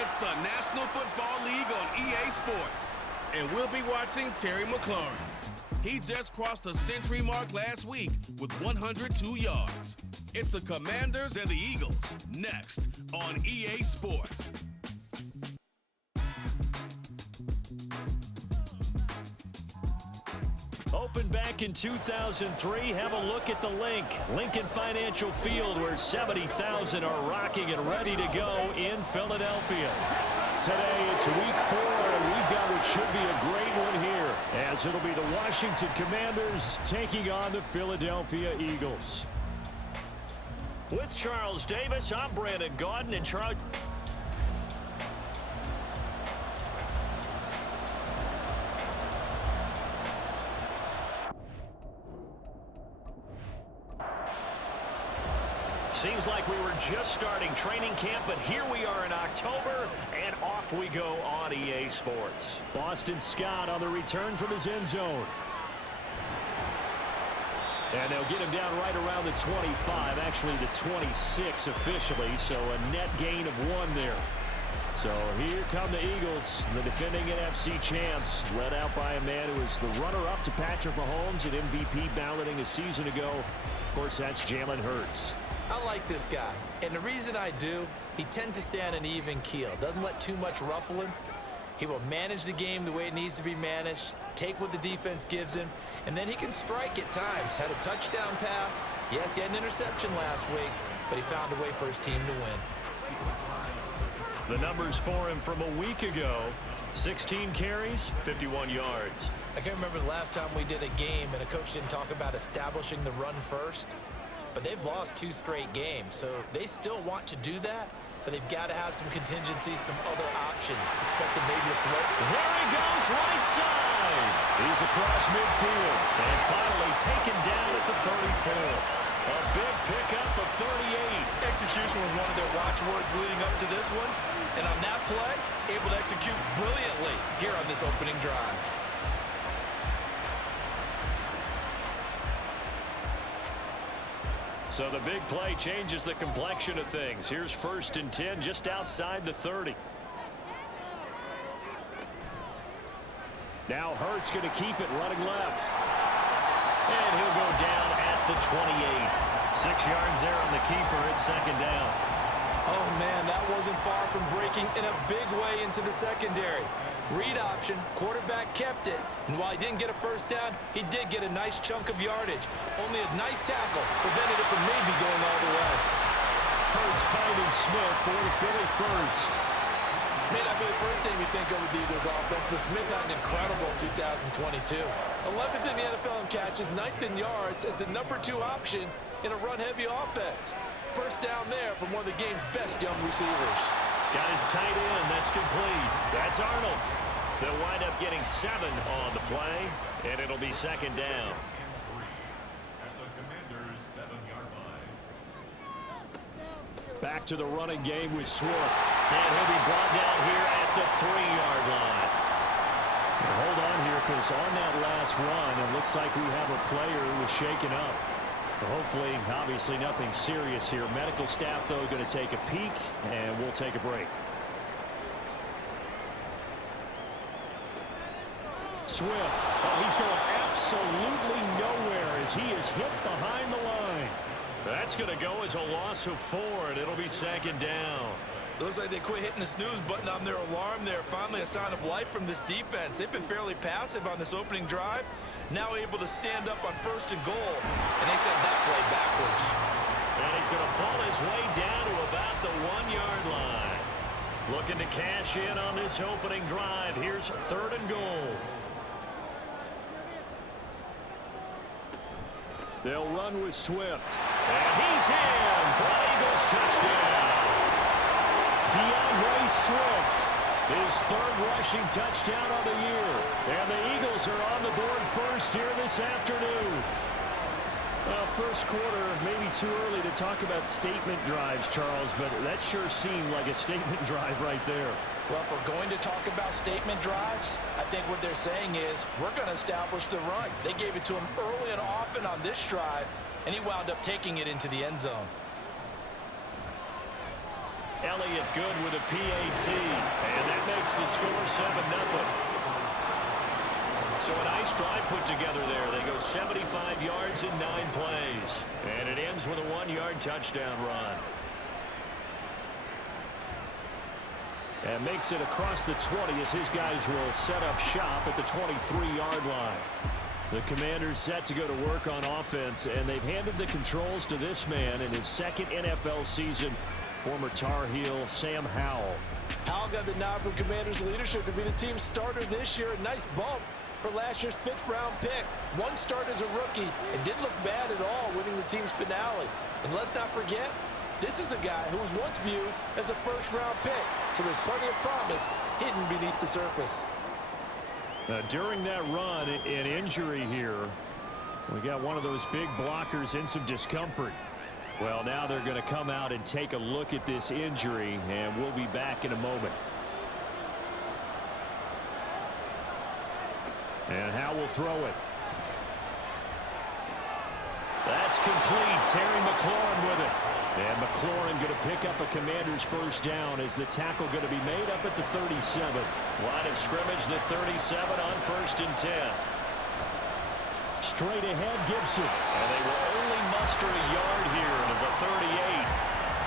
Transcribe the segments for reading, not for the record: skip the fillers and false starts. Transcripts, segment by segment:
It's the National Football League on EA Sports. And we'll be watching Terry McLaurin. He just crossed the century mark last week with 102 yards. It's the Commanders and the Eagles next on EA Sports. Opened back in 2003, have a look at the Lincoln Financial Field, where 70,000 are rocking and ready to go in Philadelphia. Today it's week 4, and we've got what should be a great one here, as it'll be the Washington Commanders taking on the Philadelphia Eagles. With Charles Davis, I'm Brandon Gaudin, and Charles... Seems like we were just starting training camp, but here we are in October, and off we go on EA Sports. Boston Scott on the return from his end zone. And they'll get him down right around the 25, actually the 26 officially, so a net gain of 1 there. So here come the Eagles, the defending NFC champs, led out by a man who was the runner-up to Patrick Mahomes at MVP balloting a season ago. Of course, that's Jalen Hurts. I like this guy, and the reason I do, he tends to stay on an even keel, doesn't let too much ruffle him. He will manage the game the way it needs to be managed, take what the defense gives him, and then he can strike at times. Had a touchdown pass. Yes, he had an interception last week, but he found a way for his team to win. The numbers for him from a week ago: 16 carries, 51 yards. I can't remember the last time we did a game and a coach didn't talk about establishing the run first. But they've lost 2 straight games, so they still want to do that, but they've got to have some contingencies, some other options. Expected maybe to throw. There he goes, right side. He's across midfield, and finally taken down at the 34. A big pickup of 38. Execution was one of their watchwords leading up to this one, and on that play, able to execute brilliantly here on this opening drive. So the big play changes the complexion of things. Here's 1st and 10 just outside the 30. Now Hurts going to keep it running left. And he'll go down at the 28. 6 yards there on the keeper at 2nd down. Oh, man, that wasn't far from breaking in a big way into the secondary. Read option, quarterback kept it, and while he didn't get a 1st down, he did get a nice chunk of yardage. Only a nice tackle prevented it from maybe going all the way. Hurts finding Smith for the Philly 1st. May not be the first thing we think of with the Eagles offense, but Smith had an incredible 2022. 11th in the NFL in catches, 9th in yards as the number 2 option in a run-heavy offense. 1st down there from one of the game's best young receivers. Got his tight end. That's complete. That's Arnold. They'll wind up getting 7 on the play, and it'll be 2nd down. At the Commanders' 7-yard line. Back to the running game with Swift. And he'll be brought down here at the 3-yard line. Now hold on here, because on that last run, it looks like we have a player who was shaken up. Hopefully, obviously, nothing serious here. Medical staff, though, going to take a peek, and we'll take a break. Swift. Oh, he's going absolutely nowhere as he is hit behind the line. That's going to go as a loss of 4, and it'll be 2nd down. It looks like they quit hitting the snooze button on their alarm there. Finally, a sign of life from this defense. They've been fairly passive on this opening drive. Now able to stand up on 1st and goal, and they sent that play backwards. And he's going to pull his way down to about the 1-yard line. Looking to cash in on this opening drive. Here's 3rd and goal. They'll run with Swift. And he's in for an Eagles touchdown. DeAndre Swift, his 3rd rushing touchdown of the year. And the Eagles are on the board first here this afternoon. First quarter, maybe too early to talk about statement drives, Charles, but that sure seemed like a statement drive right there. Well, if we're going to talk about statement drives, I think what they're saying is we're going to establish the run. They gave it to him early and often on this drive, and he wound up taking it into the end zone. Elliott good with a PAT. And that makes the score 7-0. So a nice drive put together there. They go 75 yards in 9 plays. And it ends with a 1-yard touchdown run. And makes it across the 20 as his guys will set up shop at the 23-yard line. The Commanders set to go to work on offense, and they've handed the controls to this man in his second NFL season, former Tar Heel Sam Howell. Howell got the nod from Commanders leadership to be the team's starter this year. A nice bump for last year's 5th-round pick. One start as a rookie and didn't look bad at all, winning the team's finale. And let's not forget, this is a guy who was once viewed as a first-round pick, so there's plenty of promise hidden beneath the surface. During that run, an injury here. We got one of those big blockers in some discomfort. Well, now they're going to come out and take a look at this injury, and we'll be back in a moment. And Howe will throw it. That's complete. Terry McLaurin with it. And McLaurin going to pick up a Commander's first down as the tackle going to be made up at the 37. Line of scrimmage, the 37 on 1st and 10. Straight ahead, Gibson. And they will only muster a yard here to the 38.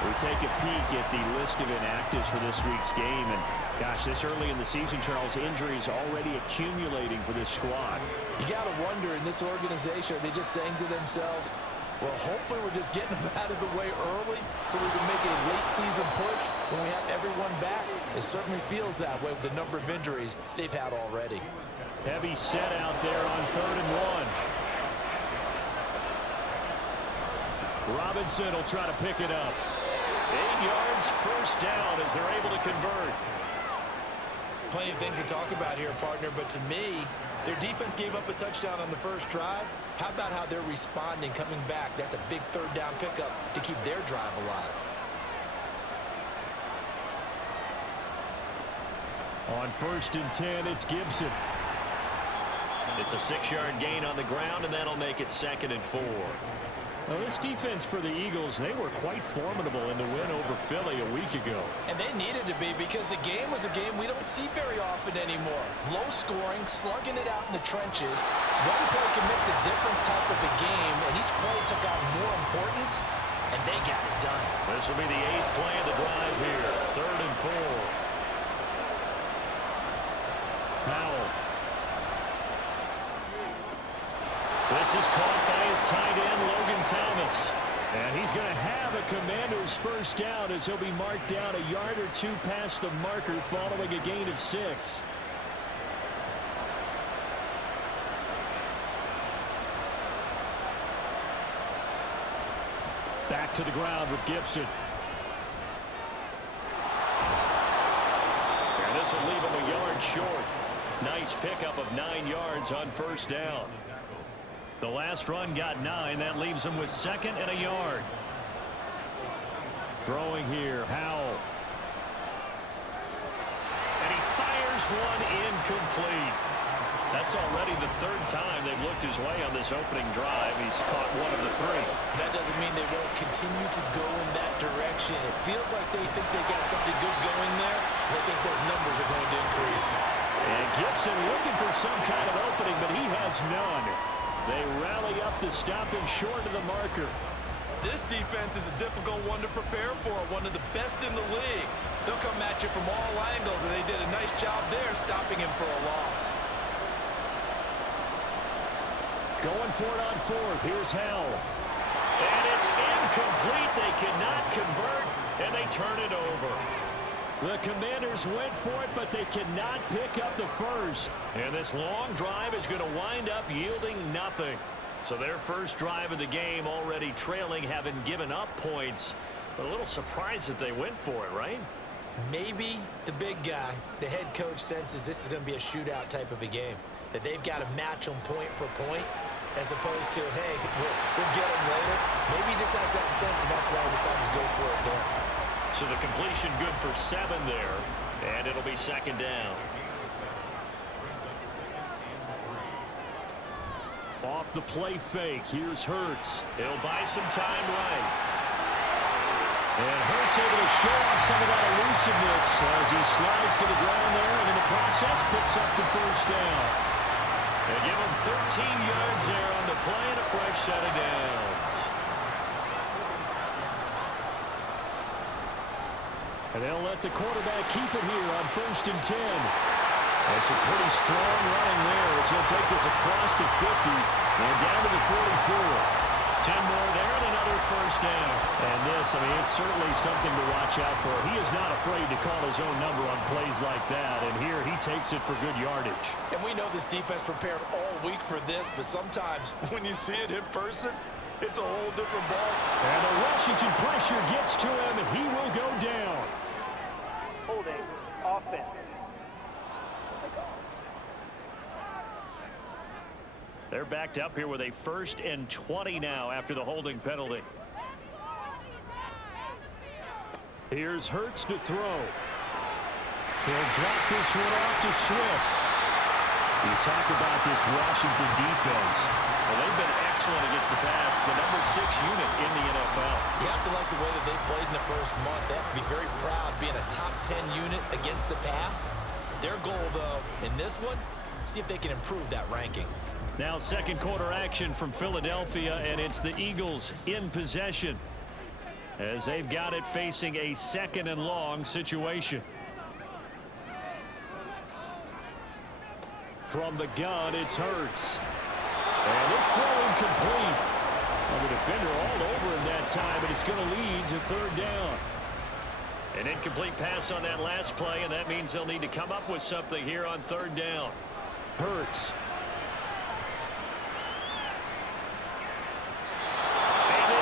We take a peek at the list of inactives for this week's game. And gosh, this early in the season, Charles, injuries already accumulating for this squad. You got to wonder in this organization, are they just saying to themselves, well, hopefully we're just getting them out of the way early so we can make a late season push when we have everyone back. It certainly feels that way with the number of injuries they've had already. Heavy set out there on 3rd and 1. Robinson will try to pick it up. 8 yards, first down as they're able to convert. Plenty of things to talk about here, partner, but to me, their defense gave up a touchdown on the first drive. How about how they're responding, coming back? That's a big 3rd down pickup to keep their drive alive. On 1st and 10, it's Gibson. It's a 6-yard gain on the ground, and that'll make it 2nd and 4. Well, this defense for the Eagles, they were quite formidable in the win over Philly a week ago. And they needed to be because the game was a game we don't see very often anymore. Low scoring, slugging it out in the trenches. One play can make the difference type of the game, and each play took on more importance, and they got it done. This will be the 8th play of the drive here. 3rd and 4. Howell. This is caught by his tight end, Logan Thomas. And he's going to have a Commander's first down as he'll be marked down a yard or 2 past the marker following a gain of 6. Back to the ground with Gibson. And this will leave him a yard short. Nice pickup of 9 yards on first down. The last run got 9. That leaves him with 2nd and a yard. Throwing here, Howell. And he fires one incomplete. That's already the 3rd time they've looked his way on this opening drive. He's caught 1 of the 3. That doesn't mean they won't continue to go in that direction. It feels like they think they got something good going there, and I think those numbers are going to increase. And Gibson looking for some kind of opening, but he has none. They rally up to stop him short of the marker. This defense is a difficult one to prepare for, one of the best in the league. They'll come at you from all angles, and they did a nice job there stopping him for a loss. Going for it on 4th. Here's Howell. And it's incomplete. They cannot convert, and they turn it over. The Commanders went for it, but they cannot pick up the first. And this long drive is going to wind up yielding nothing. So their first drive of the game already trailing, having given up points. But a little surprised that they went for it, right? Maybe the big guy, the head coach, senses this is going to be a shootout type of a game. That they've got to match them point for point, as opposed to, hey, we'll get them later. Maybe he just has that sense, and that's why he decided to go for it there. So the completion good for 7 there, and it'll be 2nd down. Off the play fake, here's Hurts. He'll buy some time right. And Hurts able to show off some of that elusiveness as he slides to the ground there, and in the process picks up the first down. They give him 13 yards there on the play and a fresh set of downs. And they'll let the quarterback keep it here on 1st and 10. That's a pretty strong running there as he'll take this across the 50 and down to the 44. 10 more there and another first down. And this, I mean, it's certainly something to watch out for. He is not afraid to call his own number on plays like that. And here he takes it for good yardage. And we know this defense prepared all week for this, but sometimes when you see it in person, it's a whole different ball. And the Washington pressure gets to him. He will go down. Holding offense. They're backed up here with a 1st and 20 now after the holding penalty. Here's Hurts to throw. He'll drop this one off to Swift. You talk about this Washington defense. Well, they've been excellent against the pass, the number 6 unit in the NFL. You have to like the way that they've played in the first month. They have to be very proud being a top 10 unit against the pass. Their goal, though, in this one, see if they can improve that ranking. Now second quarter action from Philadelphia, and it's the Eagles in possession as they've got it facing a 2nd and long situation. From the gun, it's Hurts. And this throw incomplete. Well, the defender all over him that time, and it's going to lead to 3rd down. An incomplete pass on that last play, and that means they'll need to come up with something here on 3rd down. Hurts.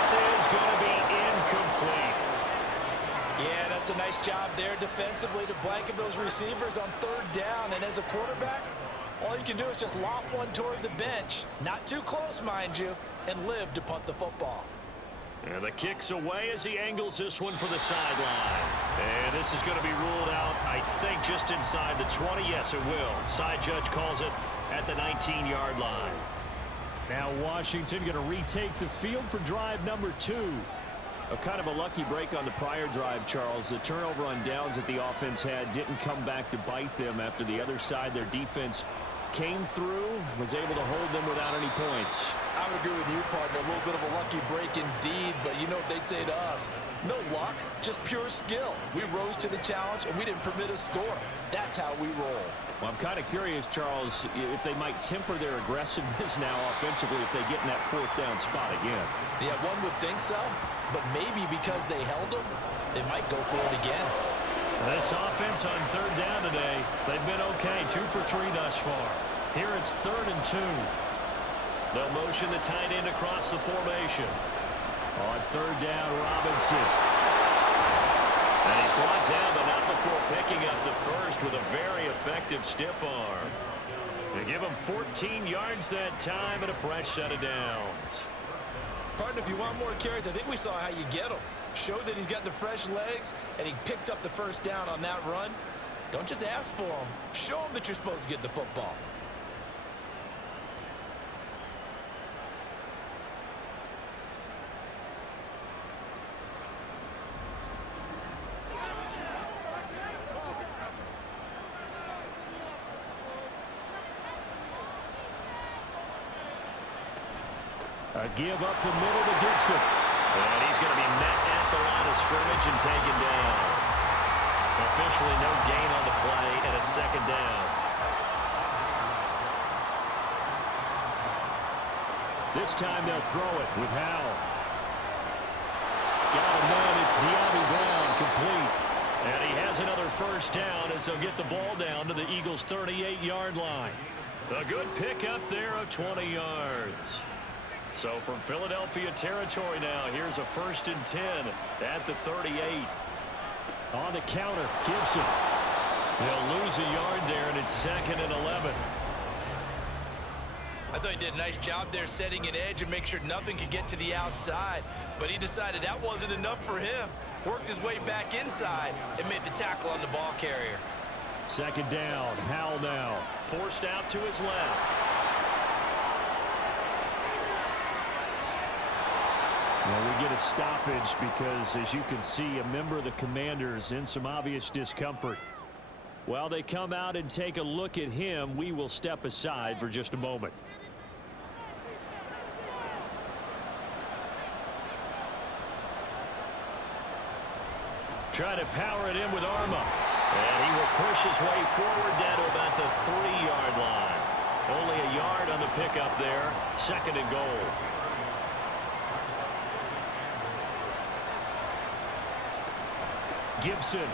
Is going to be incomplete. Yeah, that's a nice job there defensively to blanket those receivers on 3rd down. And as a quarterback, all you can do is just loft one toward the bench. Not too close, mind you, and live to punt the football. And the kick's away as he angles this one for the sideline. And this is going to be ruled out, I think, just inside the 20. Yes, it will. Side judge calls it at the 19-yard line. Now Washington going to retake the field for drive number 2. A kind of a lucky break on the prior drive, Charles. The turnover on downs that the offense had didn't come back to bite them after the other side. Their defense came through, was able to hold them without any points. I would agree with you, partner. A little bit of a lucky break indeed, but you know what they'd say to us? No luck, just pure skill. We rose to the challenge, and we didn't permit a score. That's how we roll. Well, I'm kind of curious, Charles, if they might temper their aggressiveness now offensively if they get in that 4th down spot again. Yeah, one would think so, but maybe because they held them, they might go for it again. This offense on 3rd down today, they've been okay, 2 for 3 thus far. Here it's 3rd and 2. They'll motion the tight end across the formation. On 3rd down, Robinson. And he's brought down, but not before picking up the first with a very effective stiff arm. They give him 14 yards that time and a fresh set of downs. Partner, if you want more carries, I think we saw how you get them. Showed that he's got the fresh legs, and he picked up the first down on that run. Don't just ask for them. Show them that you're supposed to get the football. A give up the middle to Gibson. And he's going to be met at the line of scrimmage and taken down. Officially no gain on the play, and it's 2nd down. This time they'll throw it with Howell. Got a man, it's De'Ami Brown, complete. And he has another first down as they'll get the ball down to the Eagles' 38-yard line. A good pickup there of 20 yards. So from Philadelphia territory now, here's a 1st and 10 at the 38. On the counter, Gibson. They'll lose a yard there, and it's 2nd and 11. I thought he did a nice job there setting an edge and make sure nothing could get to the outside. But he decided that wasn't enough for him. Worked his way back inside and made the tackle on the ball carrier. 2nd down, Howell now. Forced out to his left. Well, we get a stoppage because, as you can see, a member of the Commanders in some obvious discomfort. While they come out and take a look at him, we will step aside for just a moment. Try to power it in with Arma. And he will push his way forward down to about the 3-yard line. Only a yard on the pickup there. 2nd and goal. Gibson.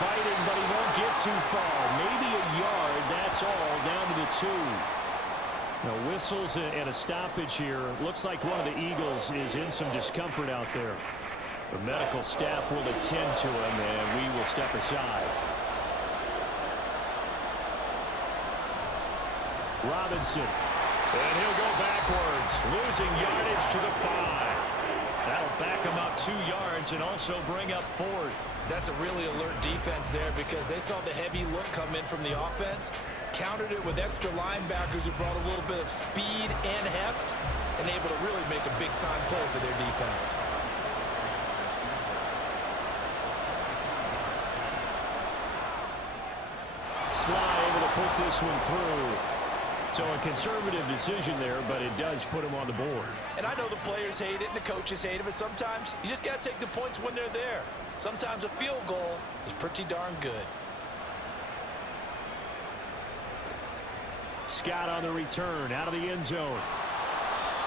Fighting, but he won't get too far. Maybe a yard, that's all, down to the 2. Now, whistles and a stoppage here. Looks like one of the Eagles is in some discomfort out there. The medical staff will attend to him, and we will step aside. Robinson. And he'll go backwards, losing yardage to the 5. That'll back him up 2 yards and also bring up 4th. That's a really alert defense there because they saw the heavy look come in from the offense, countered it with extra linebackers who brought a little bit of speed and heft, and able to really make a big-time play for their defense. Sly able to put this one through. So a conservative decision there, but it does put him on the board. And I know the players hate it and the coaches hate it, but sometimes you just got to take the points when they're there. Sometimes a field goal is pretty darn good. Scott on the return, out of the end zone.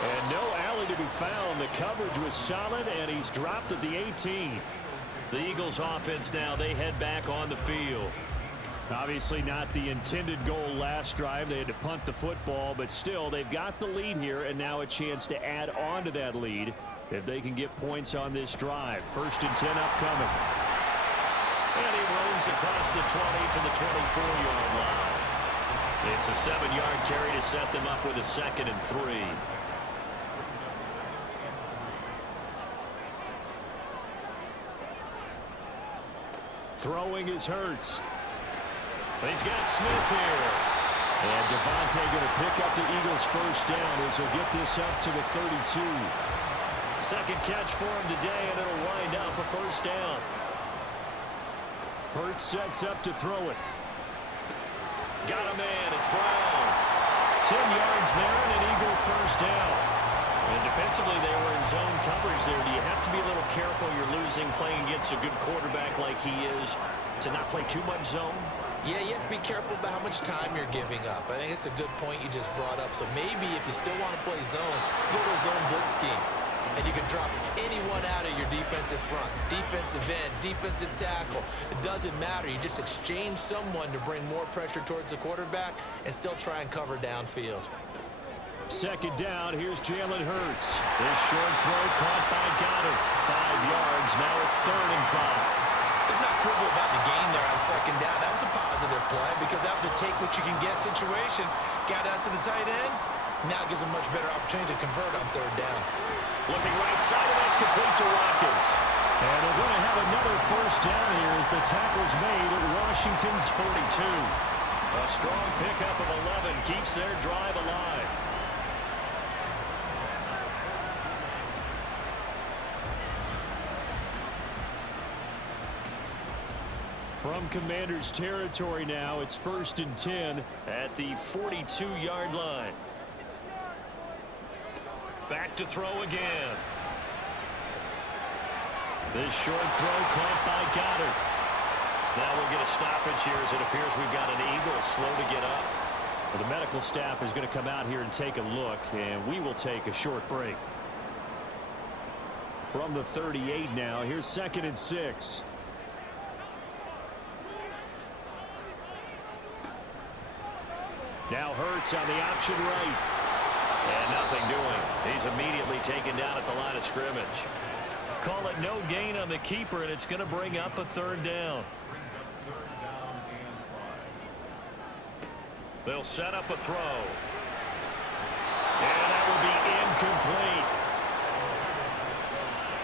And no alley to be found. The coverage was solid, and he's dropped at the 18. The Eagles offense now, they head back on the field. Obviously not the intended goal last drive. They had to punt the football, but still they've got the lead here, and now a chance to add on to that lead if they can get points on this drive. 1st and 10 upcoming. And he rolls across the 20 to the 24-yard line. It's a 7-yard carry to set them up with a 2nd and 3. Throwing is Hurts. He's got Smith here. And Devontae going to pick up the Eagles' 1st down as he'll get this up to the 32. 2nd catch for him today, and it'll wind up a 1st down. Hurts sets up to throw it. Got a man. It's Brown. 10 yards there and an Eagle 1st down. And defensively, they were in zone coverage there. Do you have to be a little careful? You're losing playing against a good quarterback like he is to not play too much zone? Yeah, you have to be careful about how much time you're giving up. I think it's a good point you just brought up. So maybe if you still want to play zone, go to a zone blitz scheme. And you can drop anyone out of your defensive front. Defensive end, defensive tackle. It doesn't matter. You just exchange someone to bring more pressure towards the quarterback and still try and cover downfield. 2nd down, here's Jalen Hurts. This short throw caught by Goddard. 5 yards, now it's 3rd and 5. There's not quibble about the gain there on 2nd down. That was a positive play because that was a take-what-you-can-get situation. Got out to the tight end. Now gives a much better opportunity to convert on 3rd down. Looking right side, and that's complete to Watkins. And they're going to have another 1st down here as the tackle's made at Washington's 42. A strong pickup of 11 keeps their drive alive. From Commanders territory now, it's 1st and 10 at the 42-yard line. Back to throw again. This short throw caught by Goddard. Now we'll get a stoppage here as it appears we've got an Eagle slow to get up. Well, the medical staff is going to come out here and take a look, and we will take a short break. From the 38 now, here's 2nd and 6. Now Hurts on the option right. And nothing doing. He's immediately taken down at the line of scrimmage. Call it no gain on the keeper, and it's going to bring up a 3rd down. They'll set up a throw. And that will be incomplete.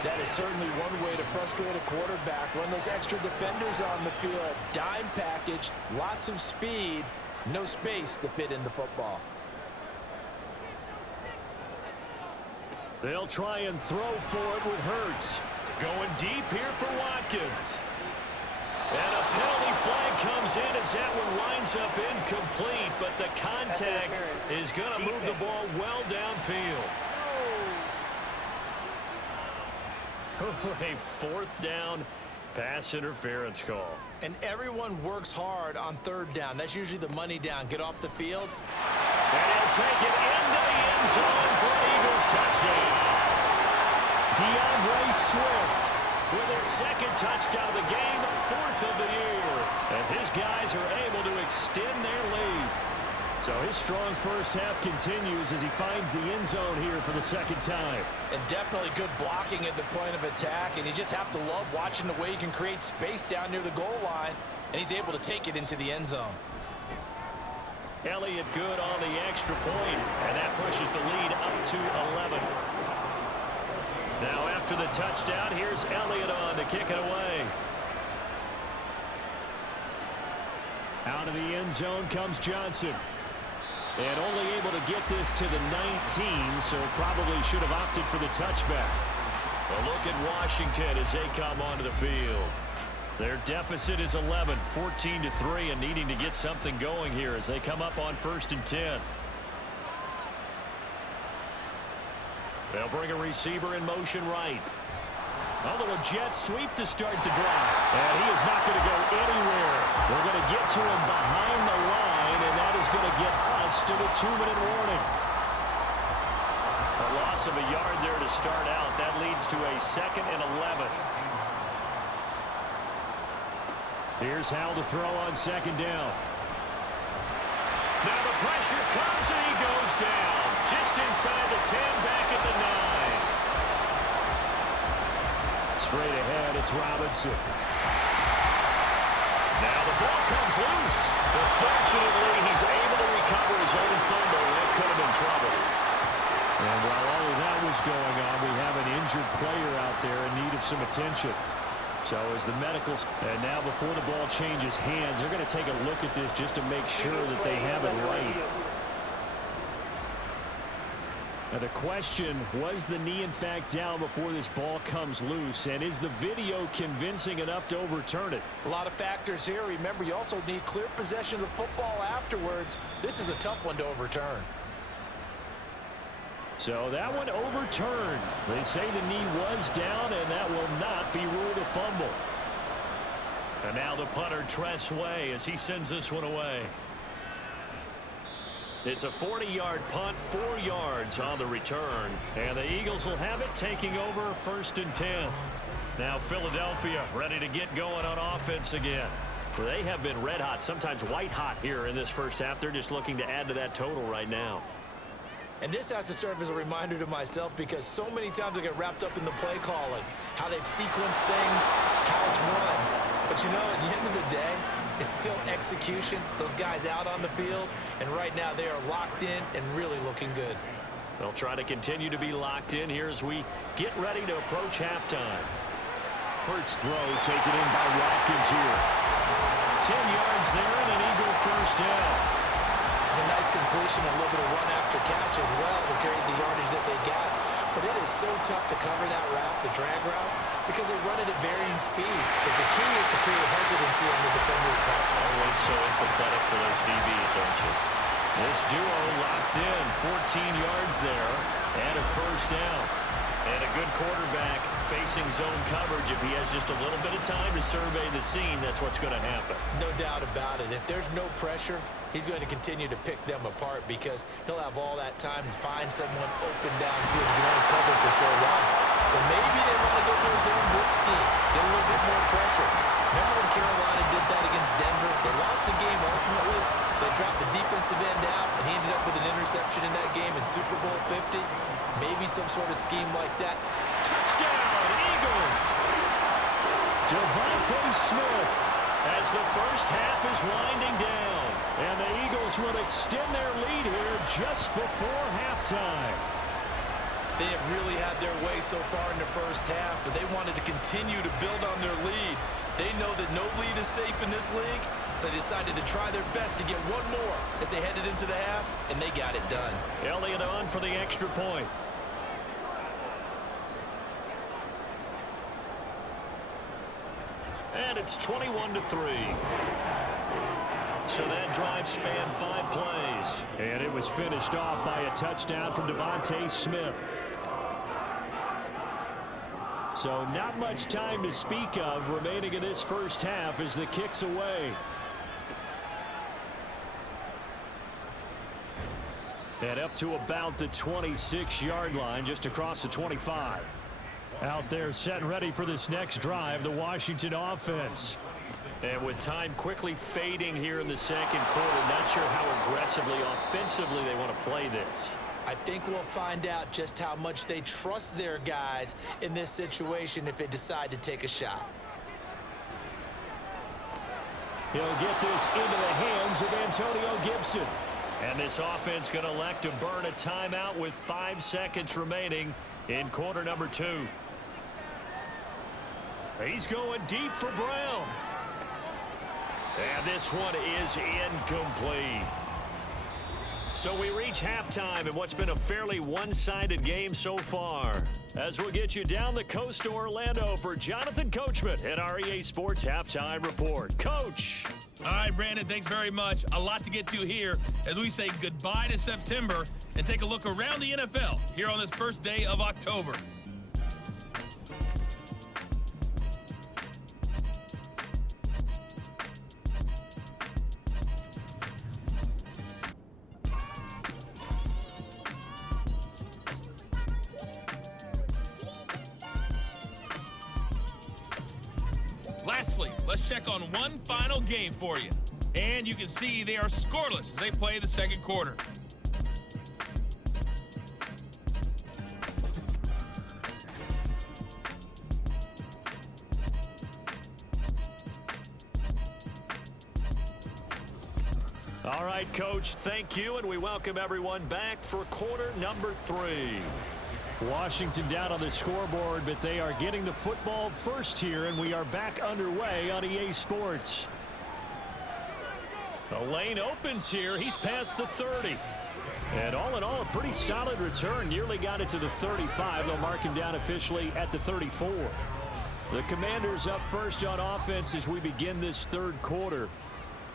That is certainly one way to frustrate a quarterback. Run those extra defenders on the field. Dime package, lots of speed. No space to fit in the football. They'll try and throw for it with Hurts. Going deep here for Watkins. And a penalty flag comes in as that one winds up incomplete, but the contact is going to move the ball well downfield. A fourth down pass interference call. And everyone works hard on third down. That's usually the money down. Get off the field. And he'll take it into the end zone for an Eagles touchdown. DeAndre Swift with his second touchdown of the game, fourth of the year, as his guys are able to extend their lead. So his strong first half continues as he finds the end zone here for the second time. And definitely good blocking at the point of attack, and you just have to love watching the way he can create space down near the goal line, and he's able to take it into the end zone. Elliott good on the extra point, and that pushes the lead up to 11. Now after the touchdown, here's Elliott on to kick it away. Out of the end zone comes Johnson. And only able to get this to the 19, so probably should have opted for the touchback. A look at Washington as they come onto the field. Their deficit is 11, 14-3, and needing to get something going here as they come up on 1st and 10. They'll bring a receiver in motion right. A little jet sweep to start the drive. And he is not going to go anywhere. They're going to get to him behind the line, and that is going to get us to the 2-minute warning. A loss of a yard there to start out. That leads to a 2nd and 11. Here's Howell to throw on 2nd down. Now the pressure comes, and he goes down. Just inside the 10, back at the 9. Straight ahead, it's Robinson. Now the ball comes loose. But fortunately, he's able to recover his own fumble. That could have been trouble. And while all of that was going on, we have an injured player out there in need of some attention. So as the medicals, and now before the ball changes hands, they're going to take a look at this just to make sure that they have it right. Now the question, was the knee in fact down before this ball comes loose? And is the video convincing enough to overturn it? A lot of factors here. Remember, you also need clear possession of the football afterwards. This is a tough one to overturn. So that one overturned. They say the knee was down, and that will not be ruled a fumble. And now the punter, Tress Way, as he sends this one away. It's a 40-yard punt, 4 yards on the return. And the Eagles will have it, taking over 1st and 10. Now Philadelphia ready to get going on offense again. They have been red hot, sometimes white hot here in this first half. They're just looking to add to that total right now. And this has to serve as a reminder to myself because so many times I get wrapped up in the play calling, how they've sequenced things, how it's run. But you know, at the end of the day, it's still execution. Those guys out on the field, and right now they are locked in and really looking good. They'll try to continue to be locked in here as we get ready to approach halftime. Hurts throw taken in by Watkins here. 10 yards there and an Eagle first down. It's a nice completion, a little bit of run after catch as well to create the yardage that they got. But it is so tough to cover that route, the drag route, because they run it at varying speeds. Because the key is to create hesitancy on the defender's part. Always so empathetic for those DBs, aren't you? This duo locked in, 14 yards there, and a first down. And a good quarterback facing zone coverage. If he has just a little bit of time to survey the scene, that's what's going to happen. No doubt about it. If there's no pressure, he's going to continue to pick them apart because he'll have all that time to find someone open downfield. You can only cover for so long. So maybe they want to go to a zone blitz scheme, get a little bit more pressure. Remember when Carolina did that against Denver? They lost the game ultimately. They dropped the defensive end out, and he ended up with an interception in that game in Super Bowl 50. Maybe some sort of scheme like that. Touchdown, Eagles! Devontae Smith as the first half is winding down. And the Eagles will extend their lead here just before halftime. They have really had their way so far in the first half, but they wanted to continue to build on their lead. They know that no lead is safe in this league, so they decided to try their best to get one more as they headed into the half, and they got it done. Elliott on for the extra point. It's 21-3. So that drive spanned 5 plays. And it was finished off by a touchdown from Devontae Smith. So not much time to speak of remaining in this first half as the kick's away. And up to about the 26-yard line, just across the 25. Out there set and ready for this next drive, the Washington offense. And with time quickly fading here in the second quarter, not sure how aggressively, offensively they want to play this. I think we'll find out just how much they trust their guys in this situation if they decide to take a shot. He'll get this into the hands of Antonio Gibson. And this offense going to elect to burn a timeout with 5 seconds remaining in quarter number 2. He's going deep for Brown. And this one is incomplete. So we reach halftime in what's been a fairly one-sided game so far. As we'll get you down the coast to Orlando for Jonathan Coachman at our EA Sports Halftime Report. Coach. All right, Brandon, thanks very much. A lot to get to here as we say goodbye to September and take a look around the NFL here on this first day of October. Lastly, let's check on one final game for you. And you can see they are scoreless as they play the second quarter. All right, Coach, thank you, and we welcome everyone back for quarter number 3. Washington down on the scoreboard, but they are getting the football first here, and we are back underway on EA Sports. The lane opens here. He's past the 30. And all in all, a pretty solid return. Nearly got it to the 35. They'll mark him down officially at the 34. The Commanders up first on offense as we begin this third quarter.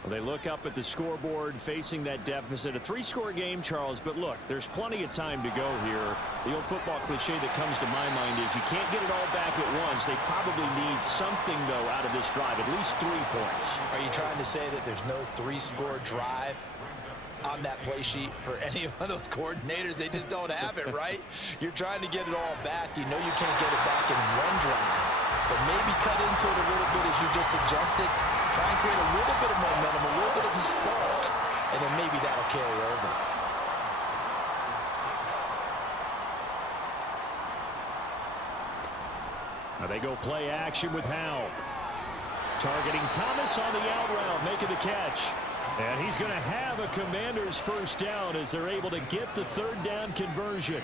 They look up at the scoreboard facing that deficit. A 3-score game, Charles, but look, there's plenty of time to go here. The old football cliche that comes to my mind is you can't get it all back at once. They probably need something, though, out of this drive, at least 3 points. Are you trying to say that there's no 3-score drive on that play sheet for any of those coordinators? They just don't have it, right? You're trying to get it all back. You know you can't get it back in one drive, but maybe cut into it a little bit as you just suggested. Try and create a little bit of momentum, a little bit of a spark, and then maybe that'll carry over. Now they go play action with Howell. Targeting Thomas on the out route, making the catch. And he's going to have a Commanders first down as they're able to get the third down conversion.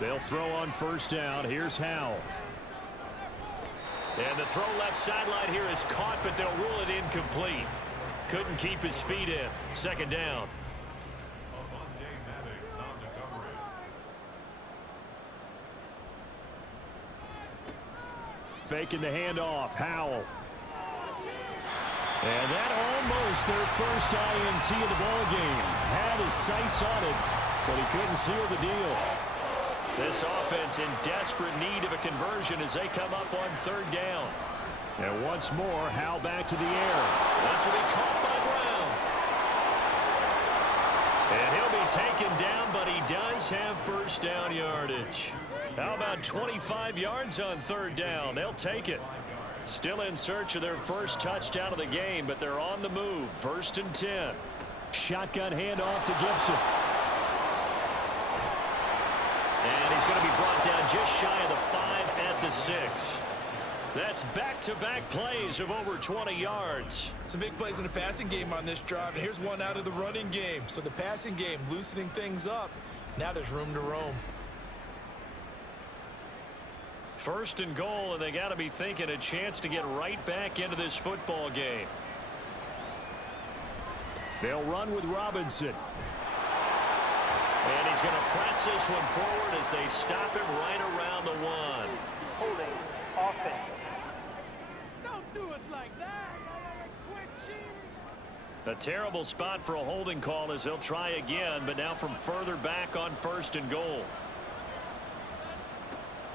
They'll throw on first down. Here's Howell. And the throw left sideline here is caught, but they'll rule it incomplete. Couldn't keep his feet in. Second down. Faking the handoff. Howell. And that almost their first INT of the ball game. Had his sights on it, but he couldn't seal the deal. This offense in desperate need of a conversion as they come up on third down. And once more, Howell back to the air. This will be caught by Brown. And he'll be taken down, but he does have first down yardage. How about 25 yards on third down? They'll take it. Still in search of their first touchdown of the game, but they're on the move. 1st and 10. Shotgun handoff to Gibson. And he's going to be brought down just shy of the 5 at the 6. That's back-to-back plays of over 20 yards. Some big plays in the passing game on this drive, and here's one out of the running game. So the passing game loosening things up. Now there's room to roam. 1st and goal, and they got to be thinking a chance to get right back into this football game. They'll run with Robinson. And he's going to press this one forward as they stop him right around the 1. Holding A terrible spot for a holding call as they'll try again, but now from further back on 1st and goal.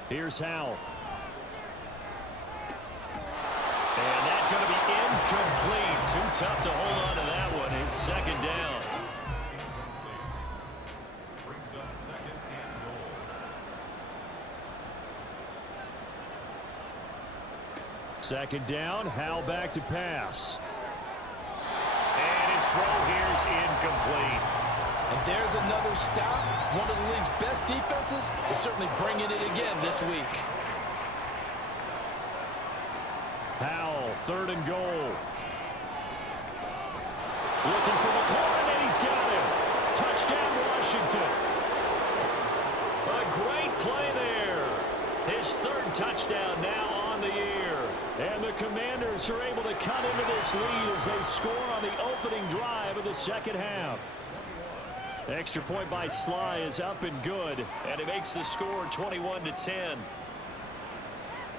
Here's Howell. And that's going to be incomplete. Too tough to hold on to that one. It's 2nd down. Brings up 2nd and goal. Second down, Howell back to pass. And his throw here's incomplete. And there's another stop. One of the league's best defenses is certainly bringing it again this week. Howell, 3rd and goal. Looking for McLaurin, and he's got him. Touchdown, Washington. A great play there. His 3rd touchdown now on the year. And the Commanders are able to cut into this lead as they score on the opening drive of the 2nd half. Extra point by Sly is up and good, and it makes the score 21-10.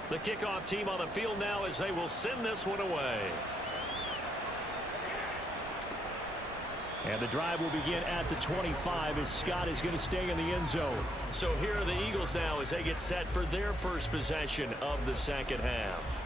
The kickoff team on the field now as they will send this one away. And the drive will begin at the 25 as Scott is going to stay in the end zone. So here are the Eagles now as they get set for their first possession of the 2nd half.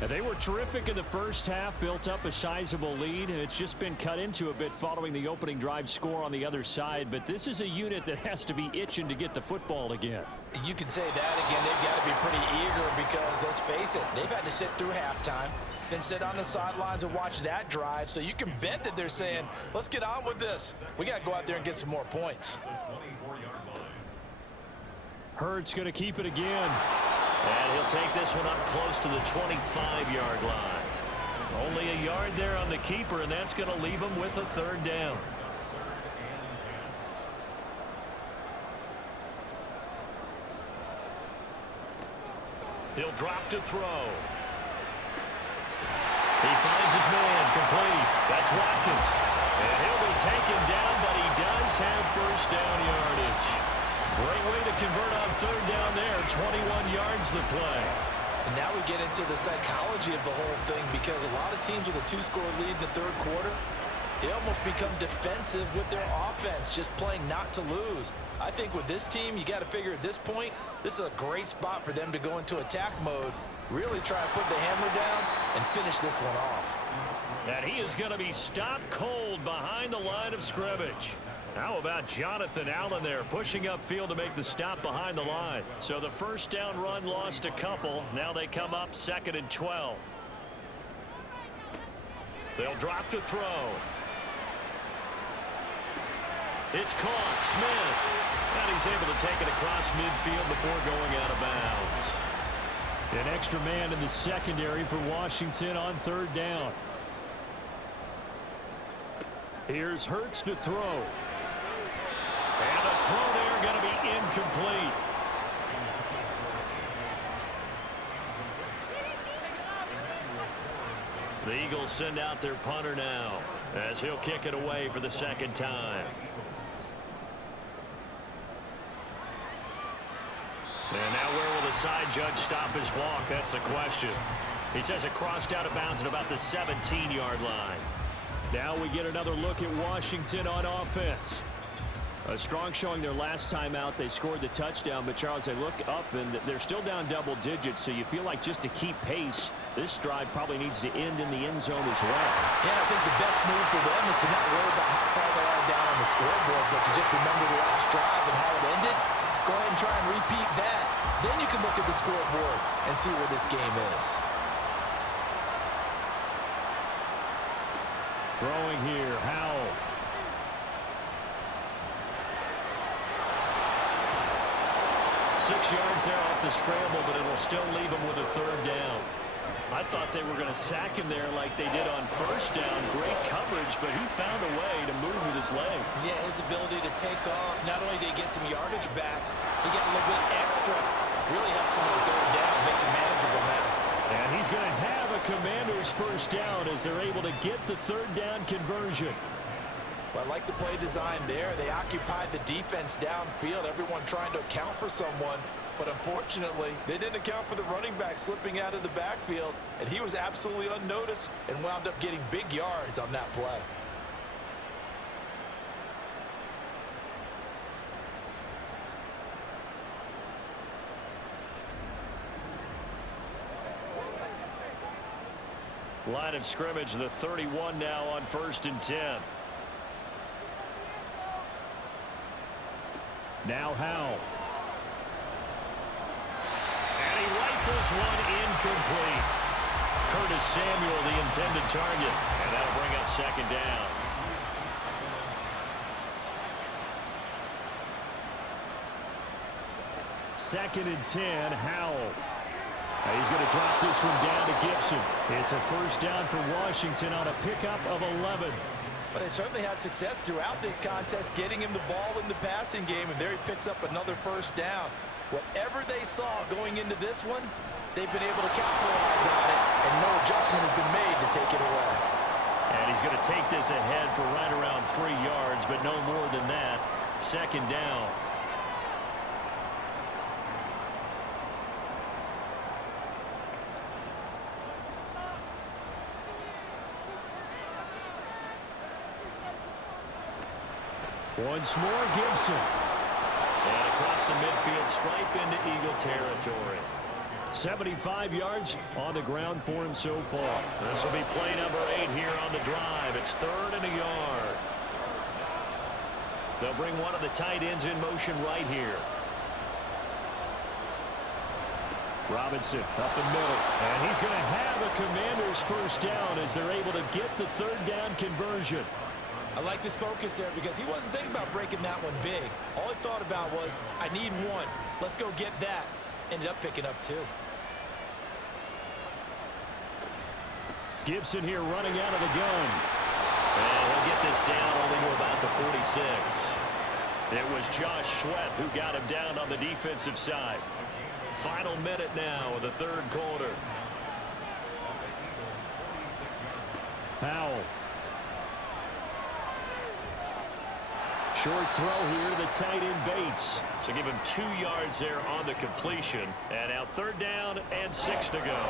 And they were terrific in the 1st half, built up a sizable lead, and it's just been cut into a bit following the opening drive score on the other side. But this is a unit that has to be itching to get the football again. You can say that again. They've got to be pretty eager because, let's face it, they've had to sit through halftime, then sit on the sidelines and watch that drive. So you can bet that they're saying, let's get on with this. We got to go out there and get some more points. Hurts going to keep it again. And he'll take this one up close to the 25-yard line. Only a yard there on the keeper, and that's going to leave him with a 3rd down. He'll drop to throw. He finds his man, complete. That's Watkins. And he'll be taken down, but he does have 1st down yardage. Great way to convert on 3rd down there. 21 yards the play. And now we get into the psychology of the whole thing because a lot of teams with a 2-score lead in the 3rd quarter, they almost become defensive with their offense, just playing not to lose. I think with this team, you got to figure at this point, this is a great spot for them to go into attack mode, really try and put the hammer down and finish this one off. And he is going to be stopped cold behind the line of scrimmage. How about Jonathan Allen there pushing upfield to make the stop behind the line? So the 1st down run lost a couple. Now they come up 2nd and 12. They'll drop to throw. It's caught. Smith. And he's able to take it across midfield before going out of bounds. An extra man in the secondary for Washington on 3rd down. Here's Hurts to throw. And the throw there going to be incomplete. The Eagles send out their punter now as he'll kick it away for the 2nd time. And now where will the side judge stop his walk? That's the question. He says it crossed out of bounds at about the 17-yard line. Now we get another look at Washington on offense. A strong showing their last time out. They scored the touchdown, but Charles, they look up and they're still down double digits, so you feel like just to keep pace, this drive probably needs to end in the end zone as well. Yeah, I think the best move for them is to not worry about how far they are down on the scoreboard, but to just remember the last drive and how it ended. Go ahead and try and repeat that. Then you can look at the scoreboard and see where this game is. Throwing here, Howell. Six yards there off the scramble, but it'll still leave him with a 3rd down. I thought they were going to sack him there like they did on 1st down. Great coverage, but he found a way to move with his legs. Yeah, his ability to take off. Not only did he get some yardage back, he got a little bit extra. Really helps him on 3rd down. Makes it manageable now. And he's going to have a Commander's 1st down as they're able to get the 3rd down conversion. Well, I like the play design there. They occupied the defense downfield, everyone trying to account for someone. But unfortunately, they didn't account for the running back slipping out of the backfield, and he was absolutely unnoticed and wound up getting big yards on that play. Line of scrimmage, the 31 now on 1st and 10. Now Howell. And he rifles one incomplete. Curtis Samuel, the intended target. And that'll bring up 2nd down. Second and 10, Howell. He's going to drop this one down to Gibson. It's a 1st down for Washington on a pickup of 11. But they certainly had success throughout this contest, getting him the ball in the passing game, and there he picks up another 1st down. Whatever they saw going into this one, they've been able to capitalize on it, and no adjustment has been made to take it away. And he's going to take this ahead for right around 3 yards, but no more than that. 2nd down. Once more, Gibson. And across the midfield stripe into Eagle territory. 75 yards on the ground for him so far. This will be play number 8 here on the drive. It's 3rd and a yard. They'll bring one of the tight ends in motion right here. Robinson up the middle. And he's going to have a Commanders 1st down as they're able to get the 3rd down conversion. I liked his focus there because he wasn't thinking about breaking that one big. All he thought about was, I need 1. Let's go get that. Ended up picking up 2. Gibson here running out of the gun. And he'll get this down only to about the 46. It was Josh Sweat who got him down on the defensive side. Final minute now of the 3rd quarter. Howell. Short throw here to the tight end Bates. So give him 2 yards there on the completion. And now 3rd down and 6 to go.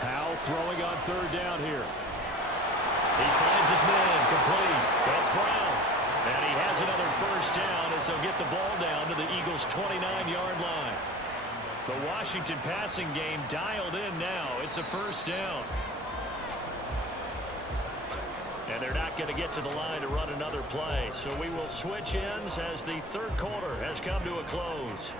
Howell throwing on 3rd down here. He finds his man complete. That's Brown. And he has another 1st down as they'll get the ball down to the Eagles' 29-yard line. The Washington passing game dialed in now. It's a 1st down. And they're not going to get to the line to run another play. So we will switch ends as the 3rd quarter has come to a close.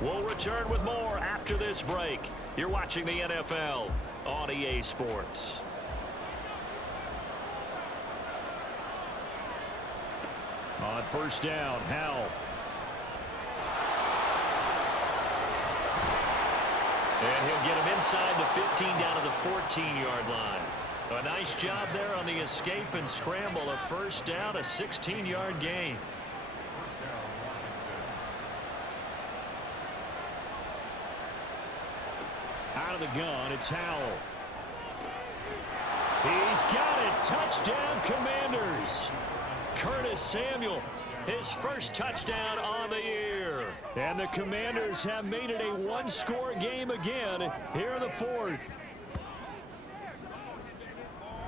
We'll return with more after this break. You're watching the NFL on EA Sports. On 1st down, Howell. And he'll get him inside the 15 down to the 14-yard line. A nice job there on the escape and scramble. A 1st down, a 16-yard gain. Out of the gun, it's Howell. He's got it. Touchdown, Commanders. Curtis Samuel, his 1st touchdown on the year. And the Commanders have made it a 1-score game again here in the 4th.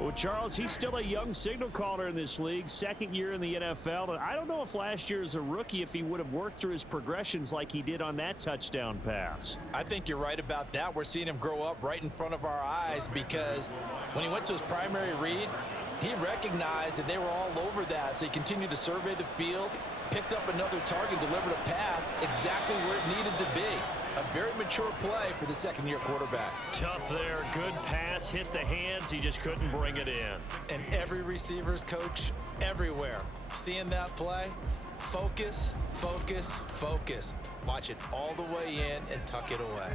Well, Charles, he's still a young signal caller in this league, 2nd year in the NFL. And I don't know if last year as a rookie, if he would have worked through his progressions like he did on that touchdown pass. I think you're right about that. We're seeing him grow up right in front of our eyes because when he went to his primary read, he recognized that they were all over that. So he continued to survey the field, picked up another target, delivered a pass exactly where it needed to be. A very mature play for the 2nd-year quarterback. Tough there. Good pass. Hit the hands. He just couldn't bring it in. And every receiver's coach everywhere. Seeing that play, focus, focus, focus. Watch it all the way in and tuck it away.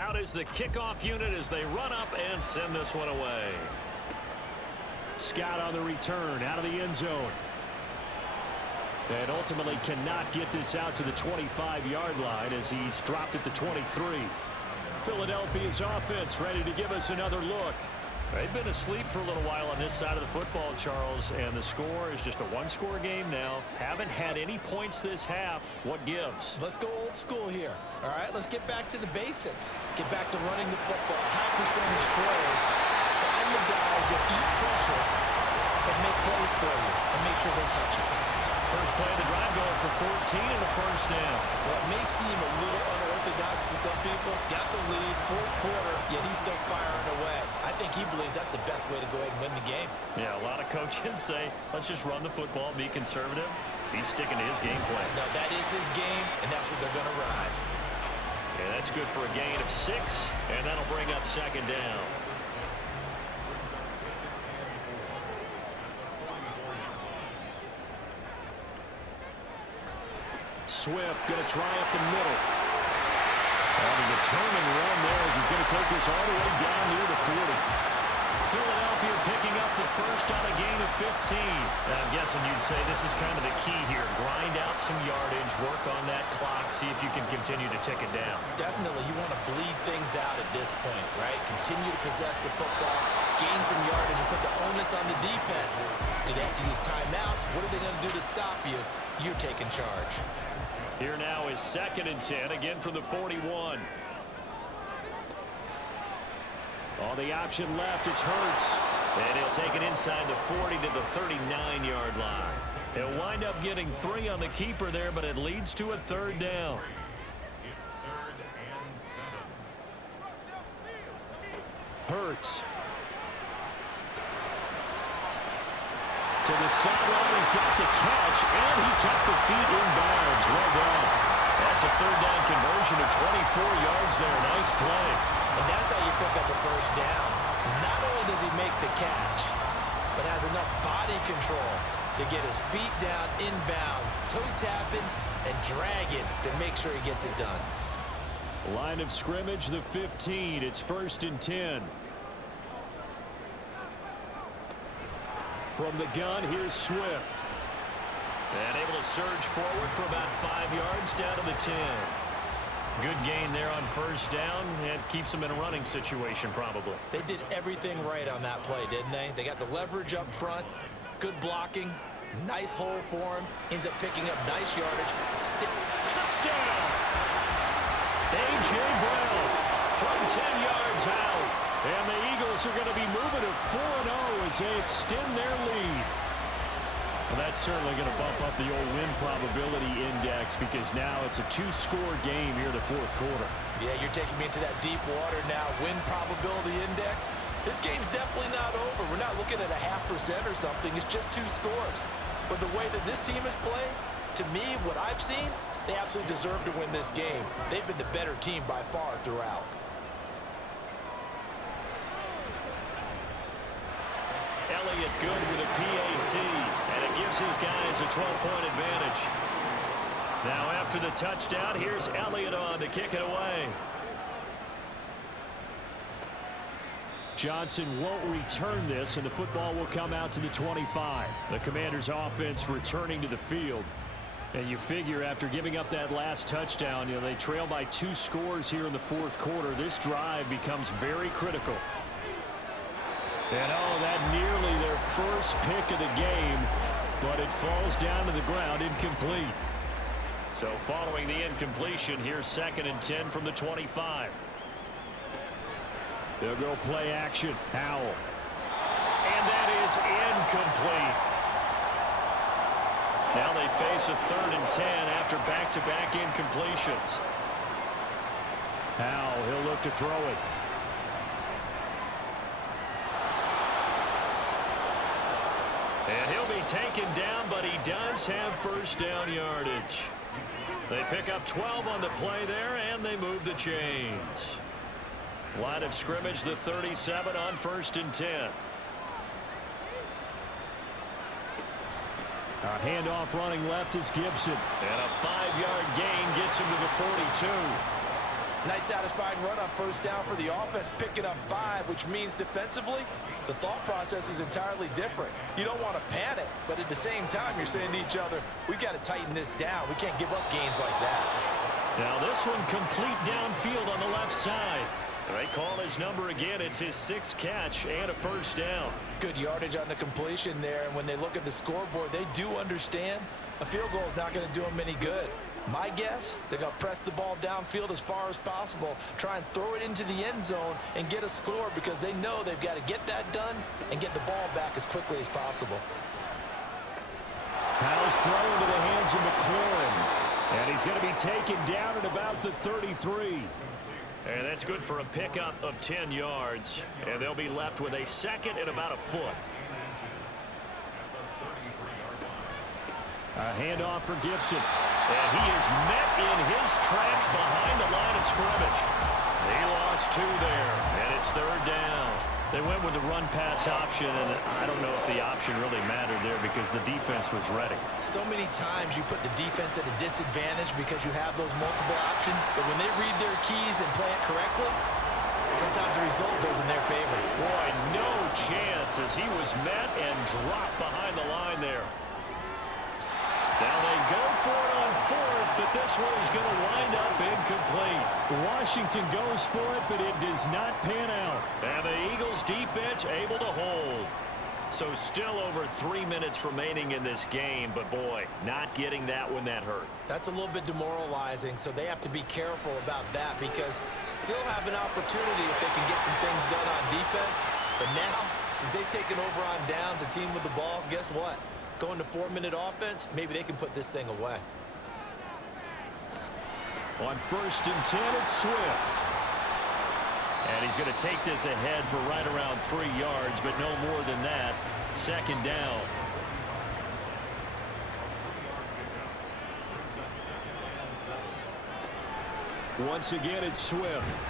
Out is the kickoff unit as they run up and send this one away. Scott on the return out of the end zone. And ultimately cannot get this out to the 25-yard line as he's dropped at the 23. Philadelphia's offense ready to give us another look. They've been asleep for a little while on this side of the football, Charles, and the score is just a one-score game now. Haven't had any points this half. What gives? Let's go old school here. All right, let's get back to the basics. Get back to running the football, high percentage throws. Find the guys that eat pressure and make plays for you and make sure they touch it. First play of the drive going for 14 and a first down. Well, it may seem a little unorthodox to some people. Got the lead, fourth quarter, yet he's still firing away. I think he believes that's the best way to go ahead and win the game. Yeah, a lot of coaches say, let's just run the football, be conservative. He's sticking to his game plan. No, that is his game, and that's what they're going to ride. Yeah, that's good for a gain of 6, and that'll bring up second down. Swift going to try up the middle. On a determined run there as he's going to take this all the way down near the 40. Philadelphia picking up the first on a gain of 15. I'm guessing you'd say this is kind of the key here. Grind out some yardage, work on that clock, see if you can continue to tick it down. Definitely, you want to bleed things out at this point, right? Continue to possess the football, gain some yardage, and put the onus on the defense. Do they have to use timeouts? What are they going to do to stop you? You're taking charge. Here now is 2nd and 10, again from the 41. On the option left, it's Hurts. And he'll take it inside the 40 to the 39-yard line. He'll wind up getting 3 on the keeper there, but it leads to a third down. It's 3rd and 7. Hurts. To the sideline, he's got the catch, and he kept the feet in bounds. Well done. That's a third down conversion of 24 yards there. Nice play. And that's how you pick up a first down. Not only does he make the catch, but has enough body control to get his feet down in bounds, toe tapping and dragging to make sure he gets it done. Line of scrimmage, the 15. It's 1st and 10. From the gun, here's Swift. And able to surge forward for about 5 yards down to the 10. Good gain there on first down, and keeps them in a running situation probably. They did everything right on that play, didn't they? They got the leverage up front, good blocking, nice hole for him, ends up picking up nice yardage. Touchdown! A.J. Brown from 10 yards out. And the Eagles are going to be moving to 4-0 as they extend their lead. Well, that's certainly going to bump up the old win probability index because now it's a 2-score game here in the fourth quarter. Yeah, you're taking me into that deep water now. Win probability index. This game's definitely not over. We're not looking at a 0.5% or something. It's just 2 scores. But the way that this team has played, to me, what I've seen, they absolutely deserve to win this game. They've been the better team by far throughout. Elliott good with a PAT, and it gives his guys a 12-point advantage. Now after the touchdown, here's Elliott on to kick it away. Johnson won't return this, and the football will come out to the 25. The Commanders' offense returning to the field. And you figure after giving up that last touchdown, they trail by 2 scores here in the fourth quarter. This drive becomes very critical. And that nearly their first pick of the game, but it falls down to the ground incomplete. So following the incompletion, here's 2nd and 10 from the 25. They'll go play action. Howell. And that is incomplete. Now they face a 3rd and 10 after back-to-back incompletions. Howell, he'll look to throw it. And he'll be taken down, but he does have first down yardage. They pick up 12 on the play there, and they move the chains. Line of scrimmage, the 37 on 1st and 10. A handoff running left is Gibson. And a 5-yard gain gets him to the 42. Nice satisfying run on first down for the offense, picking up 5, which means defensively, the thought process is entirely different. You don't want to panic, but at the same time, you're saying to each other, we've got to tighten this down. We can't give up gains like that. Now this one complete downfield on the left side. They call his number again. It's his 6th catch and a first down. Good yardage on the completion there, and when they look at the scoreboard, they do understand a field goal is not going to do them any good. My guess, they're going to press the ball downfield as far as possible, try and throw it into the end zone and get a score because they know they've got to get that done and get the ball back as quickly as possible. Powell's throw into the hands of McLaurin, and he's going to be taken down at about the 33. And that's good for a pickup of 10 yards. And they'll be left with a 2nd and about a foot. A handoff for Gibson. And he is met in his tracks behind the line of scrimmage. He lost 2 there, and it's 3rd down. They went with the run-pass option, and I don't know if the option really mattered there because the defense was ready. So many times you put the defense at a disadvantage because you have those multiple options, but when they read their keys and play it correctly, sometimes the result goes in their favor. Boy, no chance as he was met and dropped behind the line there. Now they go for it on 4th, but this one is going to wind up incomplete. Washington goes for it, but it does not pan out. And the Eagles defense able to hold. So still over 3 minutes remaining in this game, but boy, not getting that one that hurt. That's a little bit demoralizing, so they have to be careful about that because still have an opportunity if they can get some things done on defense. But now, since they've taken over on downs, a team with the ball, guess what? Going to 4-minute offense, maybe they can put this thing away. On 1st and 10, it's Swift. And he's going to take this ahead for right around 3 yards, but no more than that. 2nd down. Once again, it's Swift.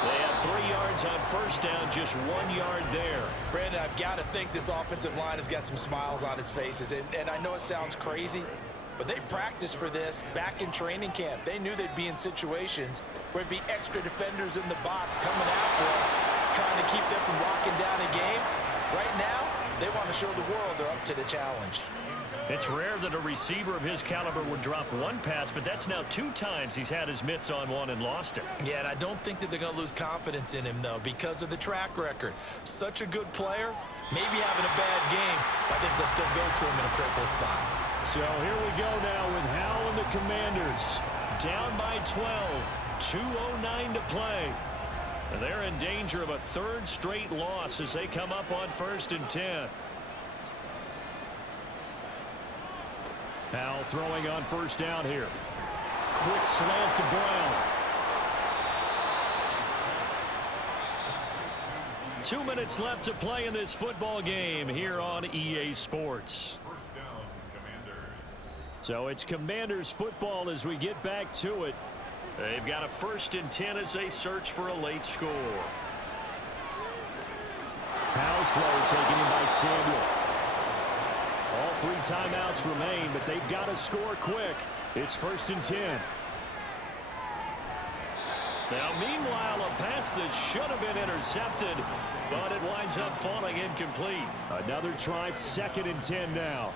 They have 3 yards on 1st down, just 1 yard there. Brandon, I've got to think this offensive line has got some smiles on its faces. And I know it sounds crazy, but they practiced for this back in training camp. They knew they'd be in situations where it'd be extra defenders in the box coming after them, trying to keep them from locking down a game. Right now, they want to show the world they're up to the challenge. It's rare that a receiver of his caliber would drop 1 pass, but that's now 2 times he's had his mitts on one and lost it. Yeah, and I don't think that they're going to lose confidence in him, though, because of the track record. Such a good player, maybe having a bad game, but I think they'll still go to him in a critical spot. So here we go now with Howell and the Commanders. Down by 12, 2:09 to play. And they're in danger of a 3rd straight loss as they come up on 1st and 10. Howell throwing on 1st down here. Quick slant to Brown. 2 minutes left to play in this football game here on EA Sports. First down, Commanders. So it's Commanders football as we get back to it. They've got a 1st and 10 as they search for a late score. Howell's throw taken in by Samuel. All 3 timeouts remain, but they've got to score quick. It's 1st and 10. Now, meanwhile, a pass that should have been intercepted, but it winds up falling incomplete. Another try, 2nd and 10 now.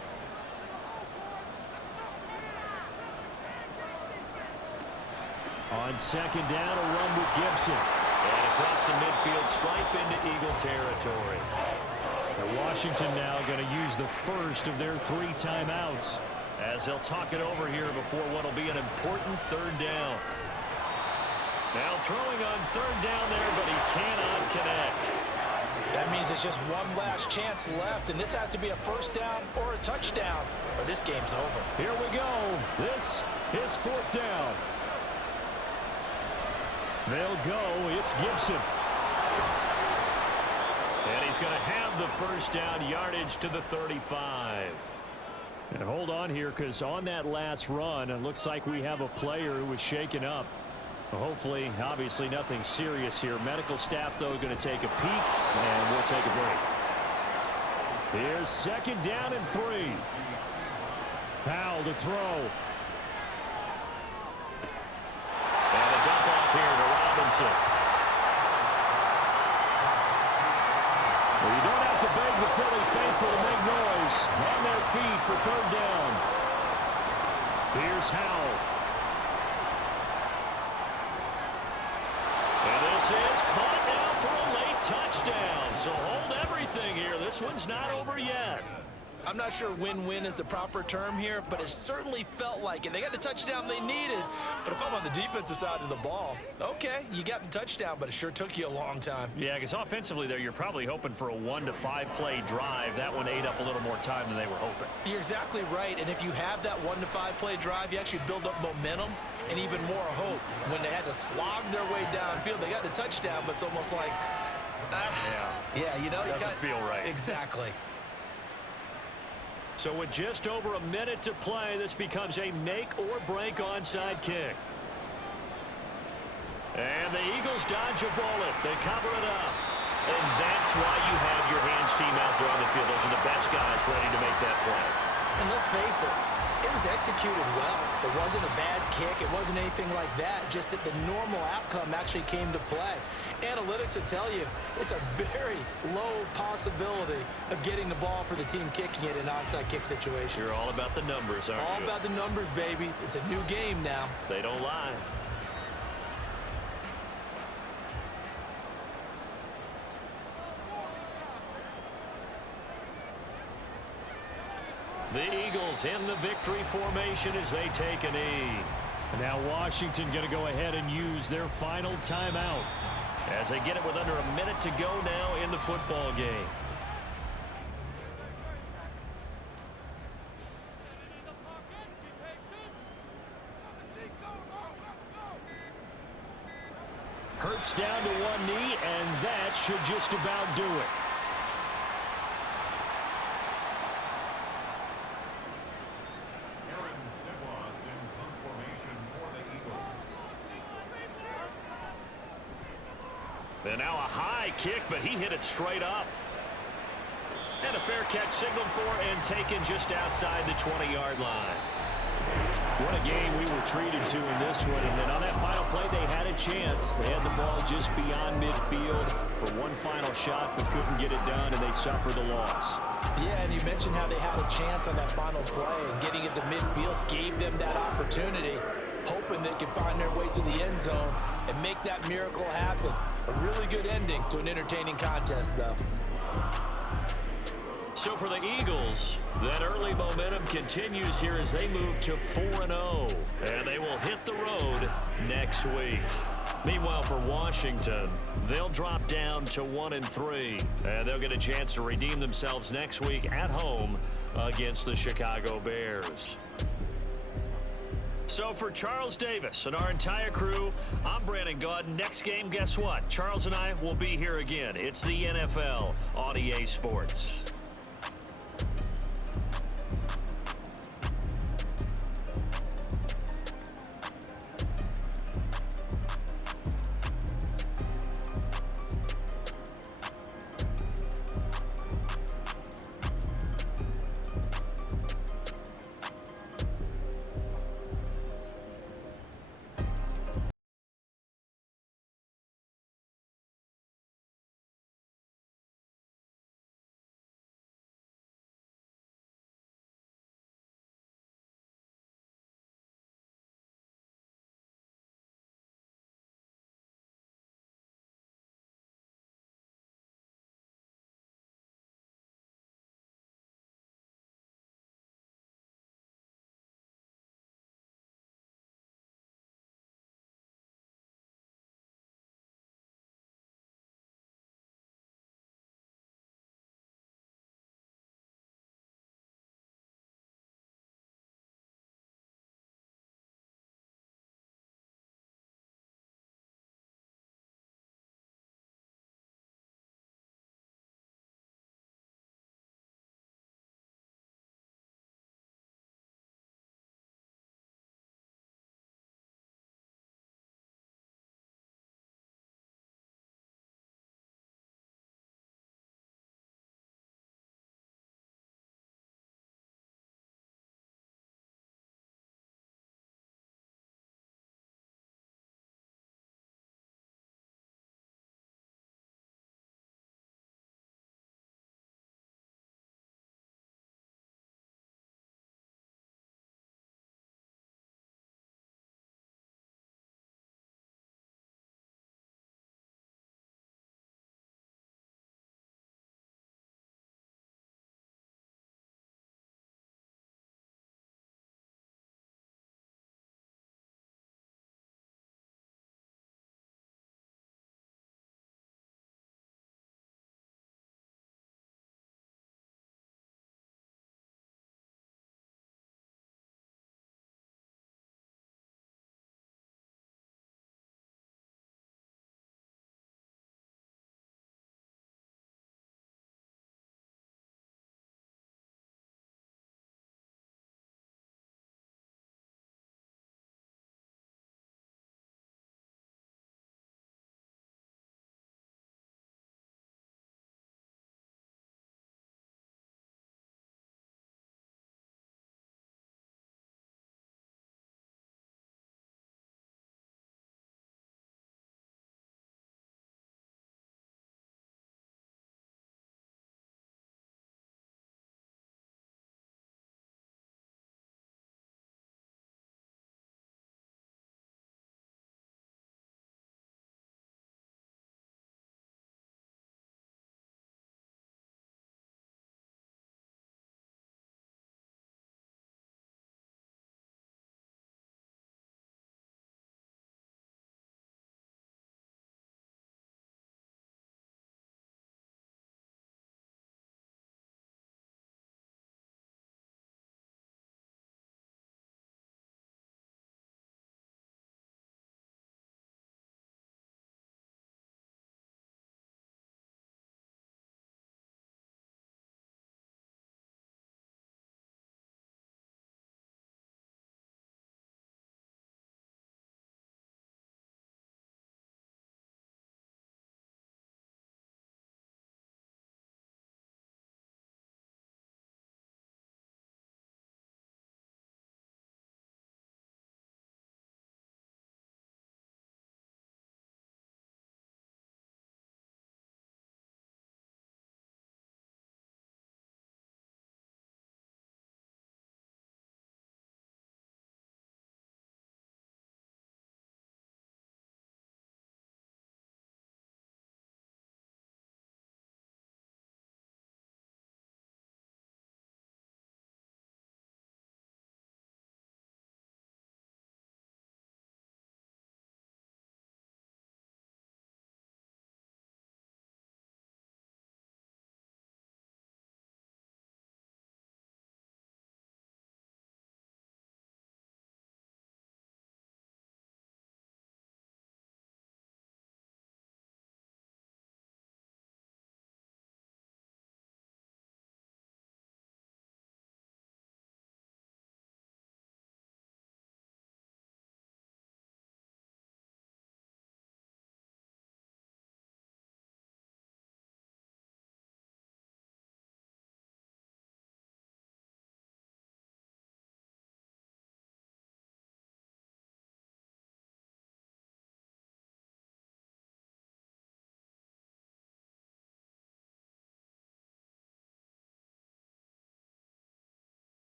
On 2nd down, a run with Gibson. And across the midfield stripe into Eagle territory. And Washington now going to use the first of their 3 timeouts as they'll talk it over here before what will be an important 3rd down. Now throwing on 3rd down there, but he cannot connect. That means it's just one last chance left, and this has to be a 1st down or a touchdown, or this game's over. Here we go. This is 4th down. They'll go. It's Gibson. And he's going to have the 1st down, yardage to the 35. And hold on here, because on that last run, it looks like we have a player who was shaken up. Hopefully, obviously, nothing serious here. Medical staff, though, going to take a peek, and we'll take a break. Here's 2nd down and 3. Powell to throw. And a dump off here to Robinson. Well, you don't have to beg the Philly faithful to make noise. On their feet for 3rd down. Here's Howell. And this This is caught now for a late touchdown. So hold everything here. This one's not over yet. I'm not sure win-win is the proper term here, but it certainly felt like it. They got the touchdown they needed, but if I'm on the defensive side of the ball, okay, you got the touchdown, but it sure took you a long time. Yeah, because offensively there, you're probably hoping for a 1 to 5 play drive. That one ate up a little more time than they were hoping. You're exactly right, and if you have that 1 to 5 play drive, you actually build up momentum and even more hope. When they had to slog their way downfield, they got the touchdown, but it's almost like, yeah, you know, doesn't feel right. Exactly. So with just over a minute to play, this becomes a make-or-break onside kick. And the Eagles dodge a bullet. They cover it up. And that's why you have your hands team out there on the field. Those are the best guys ready to make that play. And let's face it, it was executed well. It wasn't a bad kick. It wasn't anything like that. Just that the normal outcome actually came to play. Analytics will tell you it's a very low possibility of getting the ball for the team kicking it in an onside kick situation. You're all about the numbers, aren't you? All about the numbers, baby. It's a new game now. They don't lie. The Eagles in the victory formation as they take a knee. Now Washington going to go ahead and use their final timeout as they get it with under a minute to go now in the football game. Hurts down to one knee, and that should just about do it. And now a high kick, but he hit it straight up. And a fair catch signaled for and taken just outside the 20-yard line. What a game we were treated to in this one. And then on that final play, they had a chance. They had the ball just beyond midfield for one final shot, but couldn't get it done, and they suffered a loss. Yeah, and you mentioned how they had a chance on that final play, and getting it to midfield gave them that opportunity, hoping they could find their way to the end zone and make that miracle happen. A really good ending to an entertaining contest, though. So for the Eagles, that early momentum continues here as they move to 4-0, and they will hit the road next week. Meanwhile, for Washington, they'll drop down to 1-3, and they'll get a chance to redeem themselves next week at home against the Chicago Bears. So for Charles Davis and our entire crew, I'm Brandon Gaudin. Next game, guess what? Charles and I will be here again. It's the NFL on EA Sports.